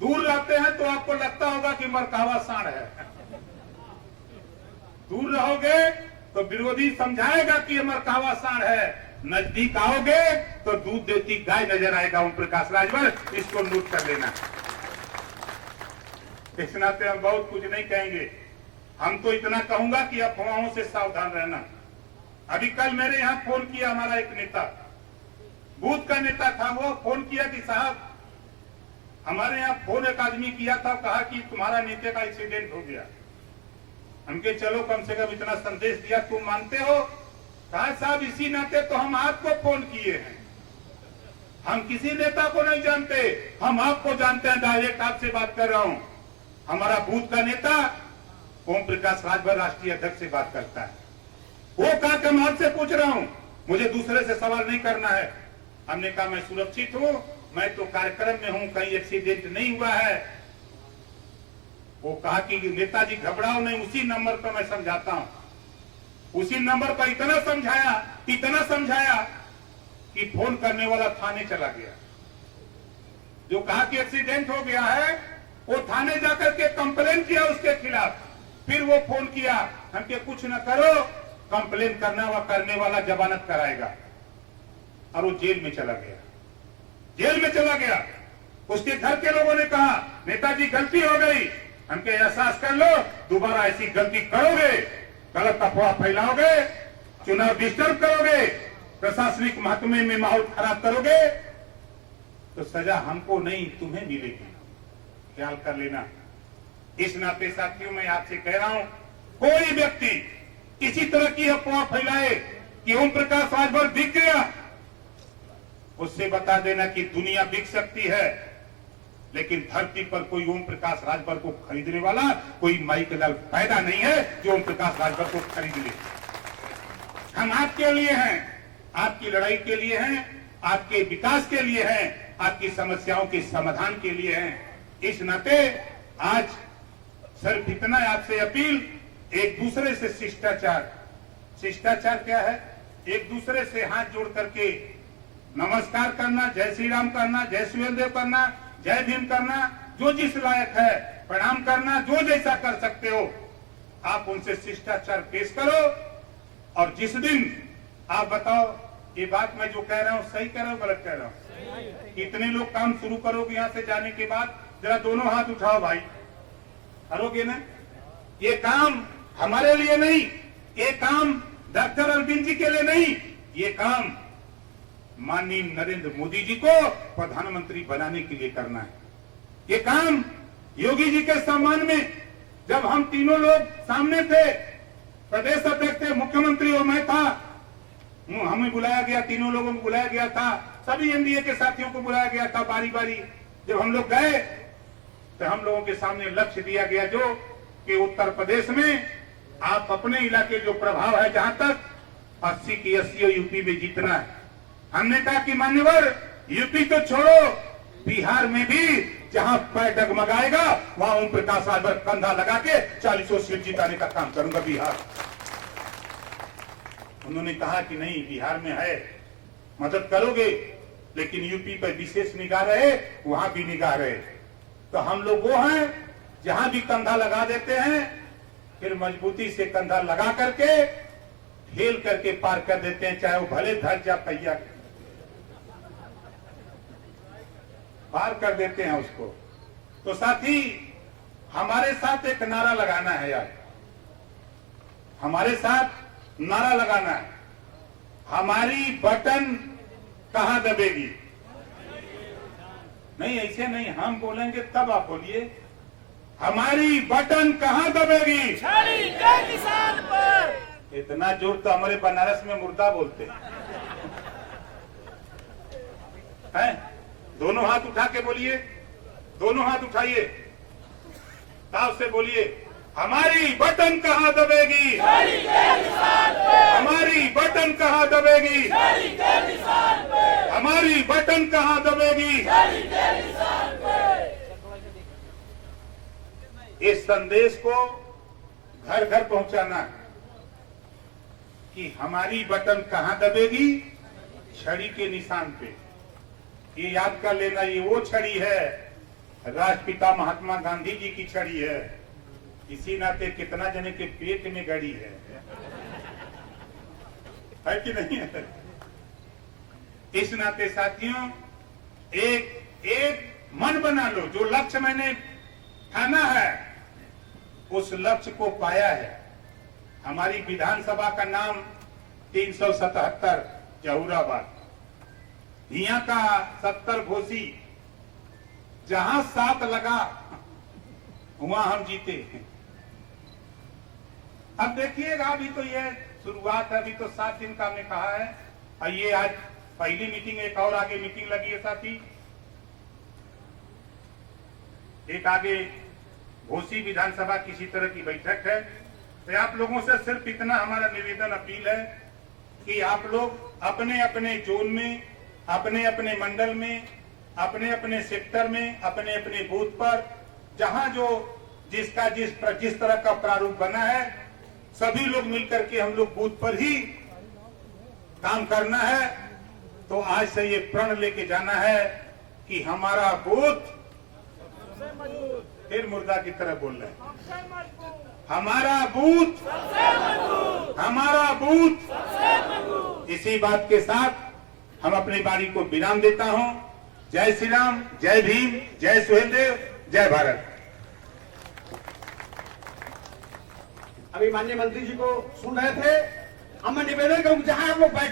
दूर रहते हैं तो आपको लगता होगा कि मरकावा सांड है, दूर रहोगे तो विरोधी समझाएगा कि ये मरकावा सांड है, नजदीक आओगे तो दूध देती गाय नजर आएगा। ओम प्रकाश राजभर, इसको नोट कर लेना। इस नाते हम बहुत कुछ नहीं कहेंगे, हम तो इतना कहूंगा कि अफवाहों से सावधान रहना। अभी कल मेरे यहाँ फोन किया हमारा एक नेता, बूथ का नेता था, वो फोन किया कि साहब हमारे यहाँ फोन एक आदमी किया था, कहा कि तुम्हारा नेता का एक्सीडेंट हो गया। हमके चलो कम से कम इतना संदेश दिया, तुम मानते हो? कहा साहब इसी नाते तो हम आपको फोन किए हैं, हम किसी नेता को नहीं जानते, हम आपको जानते हैं, डायरेक्ट आपसे बात कर रहा हूं। हमारा बूथ का नेता ओम प्रकाश राजभर राष्ट्रीय अध्यक्ष से बात करता है। वो कहा कि मैं आपसे पूछ रहा हूं, मुझे दूसरे से सवाल नहीं करना है। हमने कहा मैं सुरक्षित हूं, मैं तो कार्यक्रम में हूं, कहीं एक्सीडेंट नहीं हुआ है। वो कहा कि नेताजी घबराओ नहीं, उसी नंबर पर मैं समझाता हूं। उसी नंबर पर इतना समझाया कि फोन करने वाला थाने चला गया। जो कहा कि एक्सीडेंट हो गया है, वो थाने जाकर के कंप्लेन किया उसके खिलाफ। फिर वो फोन किया, हमके कुछ न करो, कंप्लेन करने वाला जमानत कराएगा। और वो जेल में चला गया, जेल में चला गया। उसके घर के लोगों ने कहा नेताजी गलती हो गई, हमके एहसास कर लो, दोबारा ऐसी गलती करोगे, गलत अफवाह फैलाओगे, चुनाव डिस्टर्ब करोगे, प्रशासनिक महकमे में माहौल खराब करोगे, तो सजा हमको नहीं तुम्हें मिलेगी, ख्याल कर लेना। इस नाते साथियों मैं आपसे कह रहा हूं, कोई व्यक्ति किसी तरह की अफवाह फैलाए कि ओम प्रकाश राजभर बिक गया, उससे बता देना कि दुनिया बिक सकती है, लेकिन धरती पर कोई ओम प्रकाश राजभर को खरीदने वाला कोई माइक लाल पैदा नहीं है जो ओम प्रकाश राजभर को खरीद ले। हम आपके लिए हैं, आपकी लड़ाई के लिए हैं, आपके विकास के लिए हैं, आपकी समस्याओं के समाधान के लिए हैं। इस नाते आज सिर्फ इतना आपसे अपील, एक दूसरे से शिष्टाचार क्या है? एक दूसरे से हाथ जोड़ करके नमस्कार करना, जय श्री राम करना, जय सूर्यदेव करना, जय भीम करना, जो जिस लायक है प्रणाम करना, जो जैसा कर सकते हो आप उनसे शिष्टाचार पेश करो। और जिस दिन आप बताओ ये बात मैं जो कह रहा हूं सही कह रहा हूं गलत कह रहा हूं? कितने लोग काम शुरू करोगे यहां से जाने के बाद? जरा दोनों हाथ उठाओ भाई, करोगे ना? ये काम हमारे लिए नहीं, ये काम डॉक्टर अरविंद जी के लिए नहीं, ये काम माननीय नरेंद्र मोदी जी को प्रधानमंत्री बनाने के लिए करना है। ये काम योगी जी के सम्मान में, जब हम तीनों लोग सामने थे, प्रदेश अध्यक्ष थे, मुख्यमंत्री और मैं था, हमें बुलाया गया, तीनों लोगों को बुलाया गया था, सभी एनडीए के साथियों को बुलाया गया था बारी बारी। जब हम लोग गए तो हम लोगों के सामने लक्ष्य दिया गया जो कि उत्तर प्रदेश में आप अपने इलाके जो प्रभाव है जहां तक 80 की 80 यूपी में जीतना है। हमने कहा कि मान्यवर यूपी तो छोड़ो, बिहार में भी जहां पैर डगमगाएगा वहां ओम प्रकाश राजभर कंधा लगा के 40 सीट जिताने का काम करूंगा बिहार। उन्होंने कहा कि नहीं, बिहार में है, मदद करोगे, लेकिन यूपी पर विशेष निगाह रहे, वहां भी निगाह रहे। तो हम लोग वो हैं जहां भी कंधा लगा देते हैं, फिर मजबूती से कंधा लगा करके खेल करके पार कर देते हैं, चाहे वो भले धर जा पहिया पार कर देते हैं उसको। तो साथी हमारे साथ एक नारा लगाना है यार, हमारे साथ नारा लगाना है, हमारी बटन कहां दबेगी? नहीं ऐसे नहीं, हम बोलेंगे तब आप बोलिए, हमारी बटन कहां दबेगी? छड़ी के किसान पर। इतना जोर तो हमारे बनारस में मुर्दा बोलते हैं। दोनों हाथ उठा के बोलिए, दोनों हाथ उठाइए, ताव से बोलिए, हमारी बटन कहां दबेगी? छड़ी के किसान पर। हमारी बटन कहां दबेगी? छड़ी के किसान पर। हमारी बटन कहां दबेगी? छड़ी के किसान पर। इस संदेश को घर घर पहुंचाना कि हमारी बटन कहां दबेगी? छड़ी के निशान पे। ये याद कर लेना, ये वो छड़ी है राष्ट्रपिता महात्मा गांधी जी की छड़ी है, इसी नाते कितना जने के पेट में गड़ी है कि नहीं है? इस नाते साथियों एक मन बना लो, जो लक्ष्य मैंने ठाना है उस लक्ष्य को पाया है। हमारी विधानसभा का नाम 377 जहूराबाद, यहाँ का 70 घोसी, जहां 7 लगा वहां हम जीते। अब देखिएगा, अभी तो ये शुरुआत है, अभी तो 7 दिन का हमने कहा है। और ये आज पहली मीटिंग, एक और आगे मीटिंग लगी है साथी, एक आगे घोसी विधानसभा किसी तरह की बैठक है। तो आप लोगों से सिर्फ इतना हमारा निवेदन अपील है कि आप लोग अपने अपने जोन में, अपने अपने मंडल में, अपने अपने सेक्टर में, अपने अपने बूथ पर, जहां जो जिसका जिस तरह का प्रारूप बना है, सभी लोग मिलकर के हम लोग बूथ पर ही काम करना है। तो आज से ये प्रण लेके जाना है कि हमारा बूथ, फिर मुर्दा की तरह बोल रहे हैं, हमारा बूथ, हमारा बूथ। इसी बात के साथ हम अपनी बारी को विराम देता हूं। जय श्री राम, जय भीम, जय सुहेलदेव, जय भारत। अभी माननीय मंत्री जी को सुन रहे थे। अब मैं निवेदन करूं, जहां आप लोग बैठे